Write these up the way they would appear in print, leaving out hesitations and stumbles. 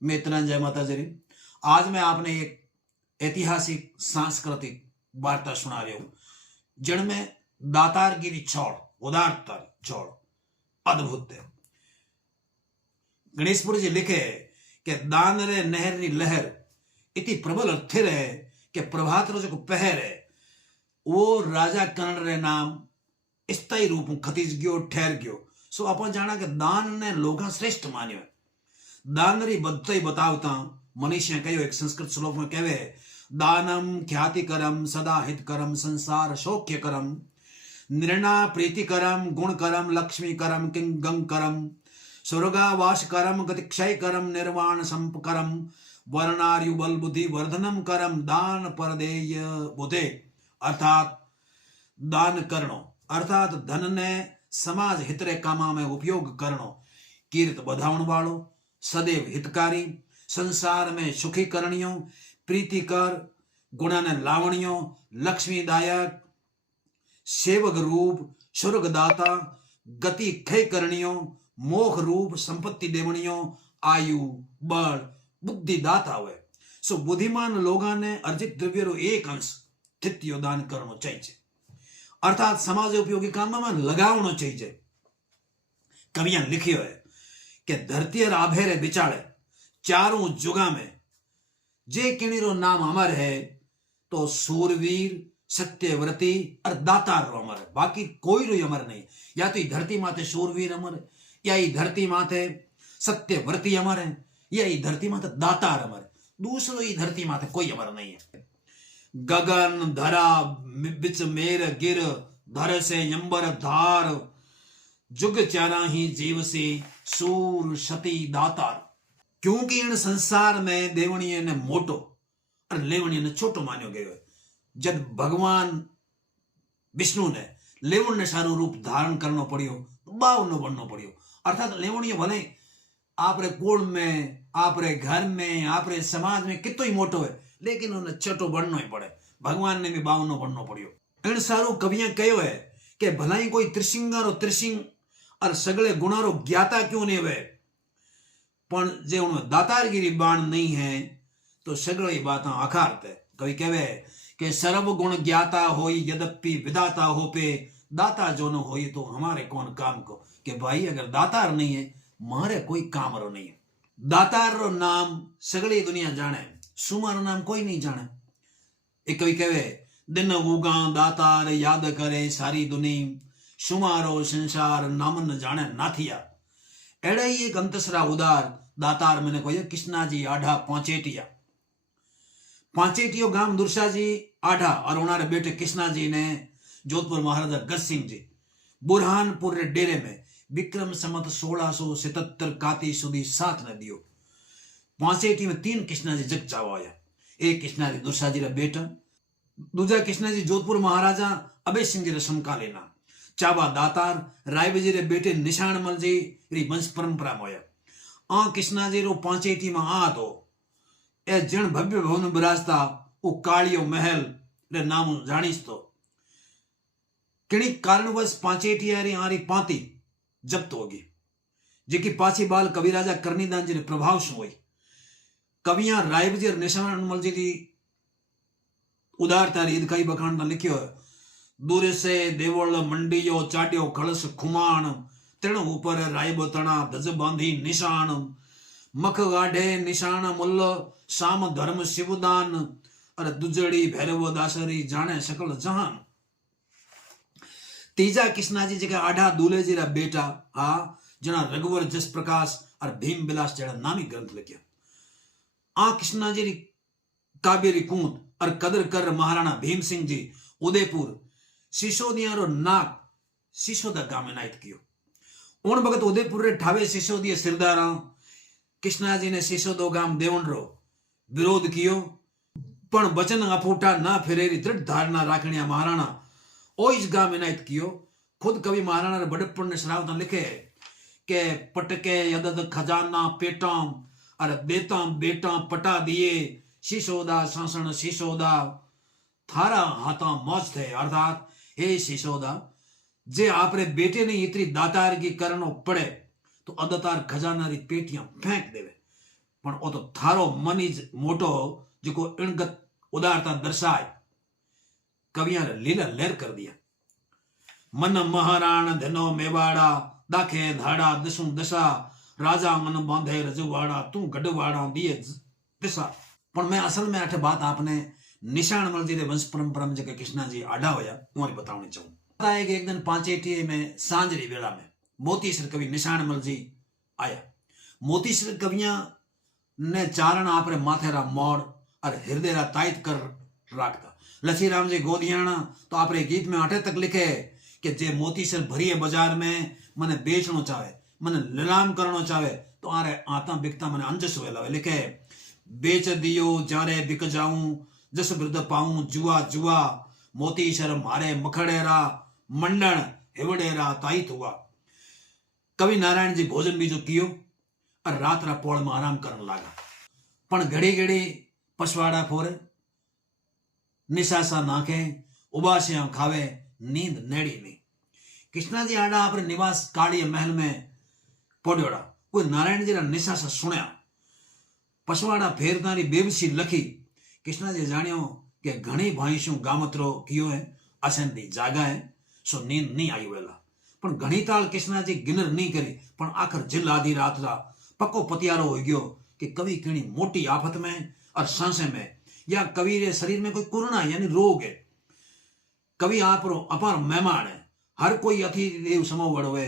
मित्रण जय माता जी। आज मैं आपने एक ऐतिहासिक सांस्कृतिक वार्ता सुना रही हूं जिनमें दातारगिरी छोड़ उदारता छोड़ अद्भुत है। गणेशपुर जी लिखे कि दान रे नहर री लहर इतनी प्रबल स्थिर है कि प्रभात रो जो पहर है वो राजा कर्ण रे नाम स्थायी रूप में खतीज गयो ठहर गयो। सो अपन जाना कि दान ने लोग श्रेष्ठ मान्यो है। दान री बदताई बतावता मनीषे कहो एक संस्कृत श्लोक में कहवे दानम ख्यातिकरम सदा हितकरम संसार सौख्यकरम निर्णा प्रीतिकरम गुणकरम लक्ष्मीकरम किंगंकरम स्वर्गावासकरम गतिक्षयकरम निर्वाण संपकरम वर्णार्युबल बुद्धि वर्धनम करम दान परदेय बुधे। अर्थात दान करणो अर्थात धन ने समाज हित रे कामा में उपयोग करणो, कीर्त बधावण वालो, सदैव हितकारी, संसार में सुखी करणियों, प्रीतिकर, गुणा ने लावणियों, लक्ष्मीदायक, सेवक रूप, स्वर्गदाता, गति क्षय करणियों, मोह रूप संपत्ति देवणियों, आयु बल बुद्धि दाता हुए। सो बुद्धिमान लोगों ने अर्जित द्रव्य रो एक अंश तिथ्यो दान करनो चाहिए, अर्थात समाज उपयोगी काम में लगावनो चाहिए। कवियां लिखियो है कि धरती और आभेरे बिचाड़े चारों जुगा में जे किणीरो नाम अमर है तो सूरवीर सत्यव्रती और दातार रो अमर है, बाकी कोई रो अमर नहीं। या तो धरती माथे सूरवीर अमर है, या धरती माथे सत्यव्रती अमर है, या धरती माथे दातार अमर है। दूसरो धरती माथे कोई अमर नहीं है। गगन धरा बिच मेर गिर धर से यंबर धार जुग चारा ही जीव से सूर सती दातार। क्योंकि इन संसार में देवणीय ने मोटो और लेवणीय ने छोटो मान्यो गयो है। जब भगवान विष्णु ने लेवण ने सारू रूप धारण करनो पड़ियो तो बावनो बननो पड़ियो। अर्थात लेवणीय भले आपरे कुल में आपरे घर में आपरे समाज में कितो ही मोटो है, लेकिन उन्हें छोटो बननो ही पड़े। भगवान ने भी बावनो बननो पड़ियो। इन सारू कवियां कहो है कि भलाई कोई त्रिसिंगार और त्रिसिंग और सगले गुणारो ज्ञाता क्यों नहीं वे, पण जे उनमें दातारगिरी बाण नहीं है तो सगड़ी बातें अखारत है। कवि कहे कि सर्व गुण ज्ञाता होई यद्यपि विदाता हो पे दाता जो न होई तो हमारे कौन काम को। कि भाई अगर दातार नहीं है मारे कोई काम रो नहीं है। दातार रो नाम सगड़ी दुनिया जाने, सुमारो नाम कोई नहीं जाने। एक कवि कहे दिन उगा दातार याद करे सारी दुनी सुमारो संसार नाम न जाने नाथिया। एड़ा ही एक अंतसरा उदार दातार मैंने कहो कृष्णा जी आढ़ा पांचेटिया। पांचेटियो गांव दुर्सा जी आढ़ा और उनारे बेटे कृष्णा जी ने जोधपुर महाराजा गज सिंह जी बुरहानपुर रे डेरे में विक्रम संवत 1677 काती सुधी साथ ने दियो। पांचेटी में 3 कृष्णा जी जग चावा आया। एक कृष्णा जी दुर्सा जी रा बेटा, दूजा कृष्णा जी जोधपुर महाराजा अभय सिंह जी रे समकालीना, चावा दातार रायबजी रे बेटे निशानमल जी री वंश परंपरा में होया। आ कृष्णा जी रो पांचेटी में आ तो ए जन भव्य भवन बिराजता वो कालियो महल रे नाम जानीस तो किणी कारणवश पांचेटी आरी पांती जब्त होगी, जेकी पाछी बाल कविराजा करनीदान जी ने प्रभाव शू हुई। कवियां रायबजी और निशानमल जी की उदारता रीद कई बखान लिखियो है। दूर से देवल मंडियो चाट्यो कलश खुमाण तिण ऊपर रायब तना धज बांधी निशान मख गाढ़े निशान मुल्ल शाम धर्म शिवदान और दुजड़ी भैरव दासरी जाने सकल जहान। तीजा कृष्णा जी जगह आढ़ा दूल्हे जी रा बेटा आ जना रघुवर जस प्रकाश और भीम बिलास जड़ा नामी ग्रंथ लिखिया। आ कृष्णा जी काव्य री कूंत और कदर कर महाराणा भीम सिंह जी उदयपुर सिसोदिया रो नाक सिसोदा गांव में नायत कियो। उन भगत उदयपुर रे ठावे सिसोदिया सिरदारा कृष्णा जी ने सिसोदो गांव देवण रो विरोध कियो, पण वचन अफूटा ना फिरेरी दृढ़ धारणा राखणिया महाराणा ओ इस गांव में नायत कियो। खुद कवि महाराणा रे बड़प्पन ने श्रावता लिखे के पटके यदद खजाना पेटाम और देता बेटा पटा दिए सिसोदा सासण सिसोदा थारा हाथा मौज थे। अर्थात हे सिसोदा जे आपरे बेटे ने इतनी दातारगी करनो पड़े तो अदतार खजाना री पेटियां फेंक देवे। पण ओ तो थारो मन ज मोटो जो इणगत उदारता दर्शाए कविया ने लीला लहर कर दिया। मन महाराण धनो मेवाड़ा दाखे धाड़ा दसू दशा राजा मन बांधे रजवाड़ा तू गढ़वाड़ा दिए दिशा। पण मैं असल में अठ बात आपने निशाणमल जी वंश परंपरा में जगह कृष्णा जी आडा होया हूँ बताने चाहूँ। पता है कि एक दिन पांचेटी में सांजरी वेला में मोतीसर कवि निशाणमल जी आया। मोतीसर कविया ने चारण आपरे माथेरा मोड़ और हृदय तायत कर राखता। लसीराम जी गोदियाणा तो आपरे गीत में अठे तक लिखे कि जे मोतीसर भरिए बाजार में मने बेचनो चाहे मने नीलाम करनो चाहे तो आरे आता बिकता मने अंजस वेला लिखे बेच दियो जारे बिक जाऊं जस बिरद पाऊं जुआ जुआ मोतीसर मारे मखड़ेरा मंडन हिवड़ेरा ताईत हुआ। कवि नारायण जी भोजन बीजो कियो और रात रा पोल में आराम करने लगा। पण घड़ी घड़ी पछवाड़ा फोरे निशासा नाखे उबासियां खावे नींद नेड़ी नहीं। कृष्णा जी आडा अपने निवास काली महल में पोड्योड़ा कोई नारायण जी रा निशासा सुण्या पछवाड़ा फेरनारी बेबसी लखी। कृष्णा जी जानियो कि घणी भाईशू गामत्रो कियो है असेंदी जागा है सो नींद नहीं आई वेला। पण घणी ताल कृष्णा जी गिनर नहीं करी पण आखिर जिल आधी रात रा पक्को पतियारो हो गयो कि कवि कणी मोटी आफत में और सांसे में या कवि रे शरीर में कोई कोरोना यानी रोग है। कवि आपरो अपार मेहमान है। हर कोई अतिथि देव समो वड़वे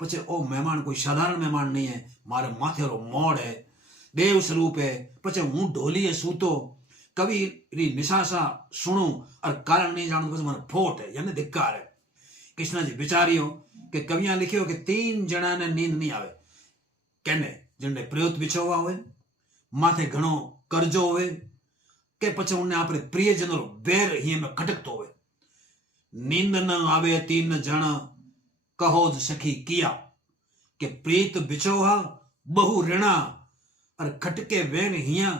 पछे ओ मेहमान कोई साधारण मेहमान नहीं है। मारे माथेरो मोड़ है देव स्वरूप है। पछे हूँ ढोली है सूतो कवि री निशासा सुनू और कारण नहीं जानू पछे मारे फोट है यानी धिक्कार है। कृष्णा जी विचारियो कि कविया लिखियो कि 3 जना ने नींद नहीं आवे केने जिनने प्रेत बिछोवा होवे माथे घणो कर्जो होवे के पछे उन्हें आपरे प्रियजनो बेर हिये में खटकतो होवे। नींद न आवे 3 जण कहो सखी किया कि प्रीत बिछोहा बहु ऋणा और खटके वेन हिया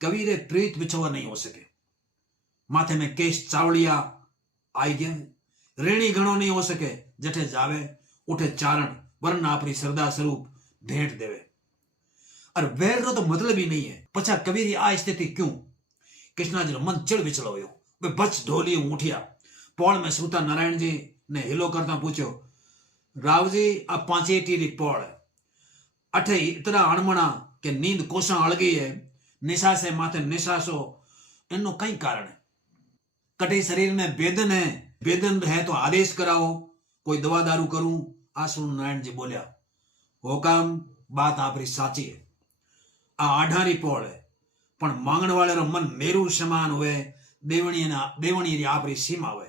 कवि रे प्रीत बिछोवा नहीं हो सके। माथे में केश चावड़िया आई गया ऋणी घणो नहीं हो सके जठे जावे उठे चारण वरना अपनी श्रद्धा स्वरूप भेंट देवे और वैर रो तो मतलब ही नहीं है। पछा कवि री आ स्थिति क्यों। कृष्णा जी मन चिड़ विचलो हुयो वे बच ढोली उठिया। पोल में सूता नारायण जी ने हिलो करता पूछो राव जी आ पांचेटी री पोल है अठे इतना अणमणा के नींद कोसा अड़गी है निशासे माथे निशासो इनो कई कारण है। कटे शरीर में बेदन है बेदन है तो आदेश कराओ कोई दवा दारू करूं। आसुर नारायण जी बोलिया होकाम बात आपरी साची है। आ आढ़ारी पोल है पण मांगण वाले रो मन मेरू समान हुए देवणी री आपरी सीमा हुए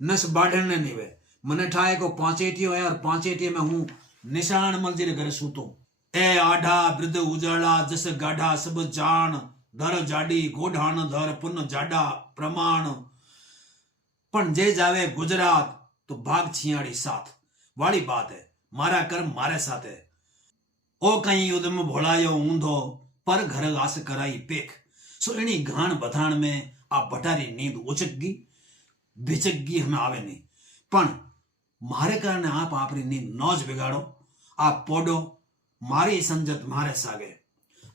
नस बाढ़ण ने नहीं हुए मने ठाए को पांचेटियो है और पांचेटियो में हूं निशान मल जी रे घरे सूतो। ए आढ़ा वृद्ध उजाड़ा जस गाढ़ा सब जान धर जाडी गोढ़ान धर पुन जाडा प्रमाण पण जे जावे गुजरात तो भाग छियाड़ी साथ वाली बात है मारा कर्म मारे साथ है। ओ कहीं युद्ध में भोलायो ऊंधो पर घर आस कराई पेख सो इनी घाण बथाण में आ भटारी नींद उचकगी भिचकगी हमें आवे नहीं पण मारे कारण आप आपरी नींद नौज बिगाड़ो आप पोडो मारी संजत मारे सागे।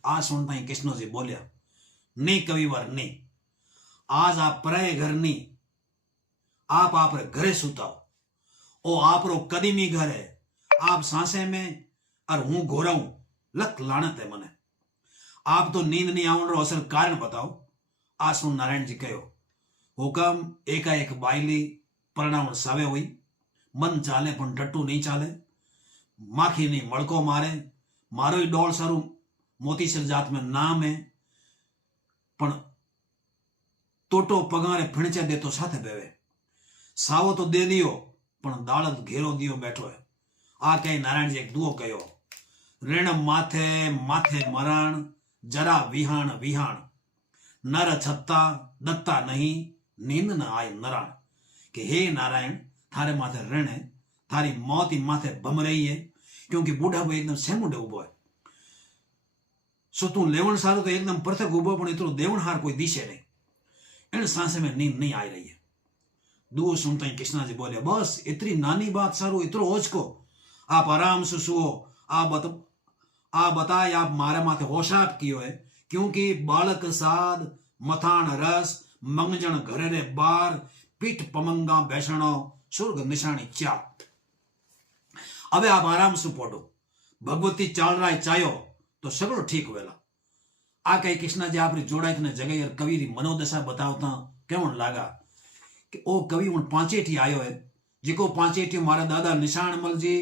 आ सुनता ही कृष्ण जी बोलिया नहीं कविवर नहीं आज आप पराये घर नहीं आप आपरे घरे सुताओ ओ आपरो कदीमी घर है आप सांसे में और हूं घोराऊ लख लानत है मने आप तो नींद नहीं आवन रो असल कारण बताओ। आ सुन नारायण जी कहो हुकम एकाएक बायली परणावण सावे हुई मन चाले पण डट्टू नहीं चाले माखी नहीं मड़को मारे मारो ही डोल सारू मोतीसर जात में नाम है पण तोटो पगारे फिणचे दे तो साथे बेवे सावो तो दे दियो पण दालत घेरो दियो बैठो है। आ कहीं नारायण जी एक दुओ कहो ऋण माथे माथे मरण जरा विहाण विहाण नर छत्ता दत्ता नहीं नींद न आए नराण कि हे नारायण थारे माथे ऋण है थारी मौत ही माथे भम रही है क्योंकि बूढ़ा वो एकदम सेमुंडे उभो है सो तू लेवण सारो तो एकदम पृथक उभो पण इतरो देवण हार कोई दिशे नहीं इन सांसे में नींद नहीं आई रही है। दुओ सुनता ही कृष्णा जी बोले बस इतनी नानी बात सारू इतरो ओझको आप आराम से सुओ आ बताए आप मारे माथे होशात कियो है क्योंकि बालक साद मथाण रस मंगजण घरे रे बार पीठ पमंगा बैसणो सुर्ग निशानी चा। अब आप आराम से पढ़ो भगवती चाल राय चायो तो सगळो ठीक वेला। आ कई कृष्णाजी आपरी जोड़ाई ने जगह और कवि री मनोदशा बतावता केवण लागा कि ओ कवि उन पांचेठी आयो है जिको पांचेठी मारा दादा निशाणमल जी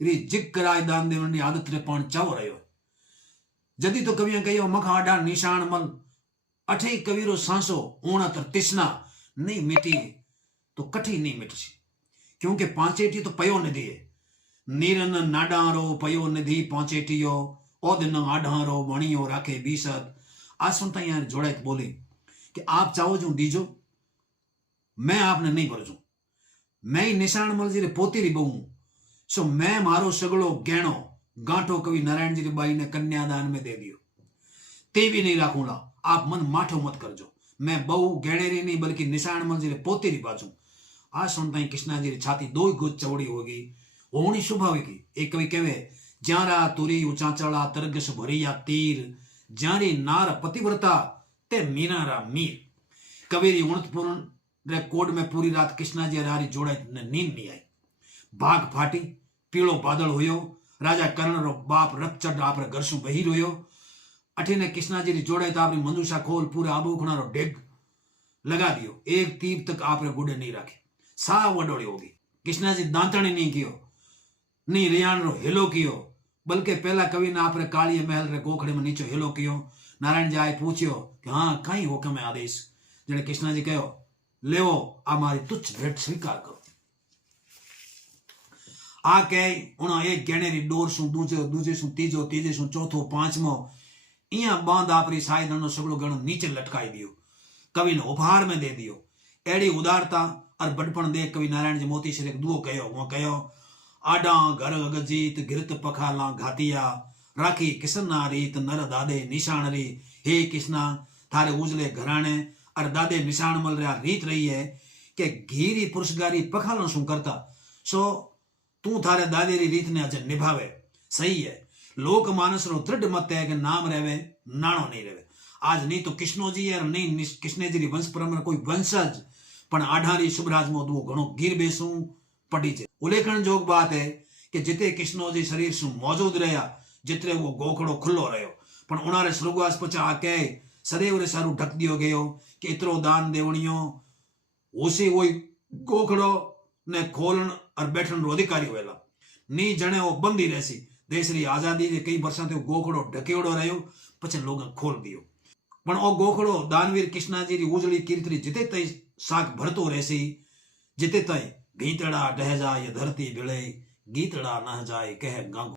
री जिग कराय दान देवण री आदत रे पण चाव रह्यो। जदी तो कविया कहियो मख आडा निशाणमल अठे कविरो सांसो ऊणा तर तिसना नहीं मिटी तो कठी नहीं मिटसी क्योंकि पांचेठी तो पयो नदी है। नीरन नाडारो पयो निधि पांचेटियो ओदन आढ़ारो वणियो राखे बीसत। आ सुनता यार जोड़ाई बोली कि आप चाहो जो दीजो मैं आपने नहीं भरजू। मैं ही निशाणमल जी रे पोती री बहू सो मैं मारो सगड़ो गहणो गांठो कवि नारायण जी री बाई ने कन्यादान में दे दियो ते भी नहीं राखूंगा। आप मन माठो मत करजो मैं बहु गहणेरी नहीं बल्कि निशाणमल जी रे पोती री बाजू। आ सुनता ही कृष्णा जी री छाती दो गुज चौड़ी होगी होनी स्वाभाविक। एक कवि कहे ज्यारा तुरी उचाचला तरगस भरिया तीर ज्यारी नार पतिव्रता ते मीनारा मीर। कवेरी उणतपुर रे कोड में पूरी रात कृष्णा जी रारी जोड़ाई ने नींद नहीं आई। भाग फाटी पीड़ो बादल होयो राजा कर्ण रो बाप रथ चढ़ आपरे घर सु बही रोयो। अठीने कृष्णा जी री जोड़ाई तो आपरी मंदुषा खोल पूरे आबूखणा रो डेग लगा दियो। एक तीर तक आपरे गुडे नहीं राखे सा वडोड़ी होगी। कृष्णा जी दांतणी नहीं कियो नहीं रियाण रो हेलो कियो बल्कि पहला कवि ने आपरे काली महल रे गोखड़े में नीचो हेलो कियो। नारायण जी आए पूछियो कि हाँ कई हुक्म है आदेश। जने कृष्णा जी कहो लेवो आ मारी तुच्छ भेंट स्वीकार करो। आ कह उणा एक गहणेरी डोर सु दूजो दूजे सु तीजो तीजे सु चौथो पांचमो इया बांध आपरी सायदनो सगळो गणो नीचे लटकाई दियो कवि ने उपहार में दे दियो। एड़ी उदारता और बड़पण देख कवि नारायण जी मोती श्री दुओ कहो वो कहो आडा घर अगजीत गिरत पखाला घातिया राखी किसना रीत नर दादे निशान री। हे कृष्णा थारे उजले घराने और दादे निशानमल रा रीत रही है कि घीरी पुरुषगारी पखालन सु करता सो तू थारे दादे री रीत ने अज निभावे। सही है लोक मानस रो दृढ़ मत है कि नाम रहे नाणो नहीं रहे। आज नहीं तो कृष्णो जी और नहीं कृष्ण जी वंश परंपरा कोई वंशज पण आढ़ारी शुभराज में दो घणो गिर बेसू पड़ी है। उल्लेखन जोग बात है कि जिते कृष्णो जी शरीर सु मौजूद रहा जितने वो गोखड़ो खुल्लो रहो पण उनारे स्वर्गवास पचा आके सदैव रे सारू ढक दियो गयो कि इतरो दान देवणियो ओसी वही गोखड़ो ने खोलन और बैठन रो अधिकारी होएला नी जने वो बंदी रहसी। देश री आजादी के कई वर्षा ते गोखड़ो ढकेड़ो रहो पछे लोग खोल दियो पण ओ गोखड़ो दानवीर कृष्णा जी री उजળી कीर्ति जिते तई साग भरतो रहसी जिते तई गीतड़ा ढह जाए धरती बिले गीतड़ा न जाए कह गांगो।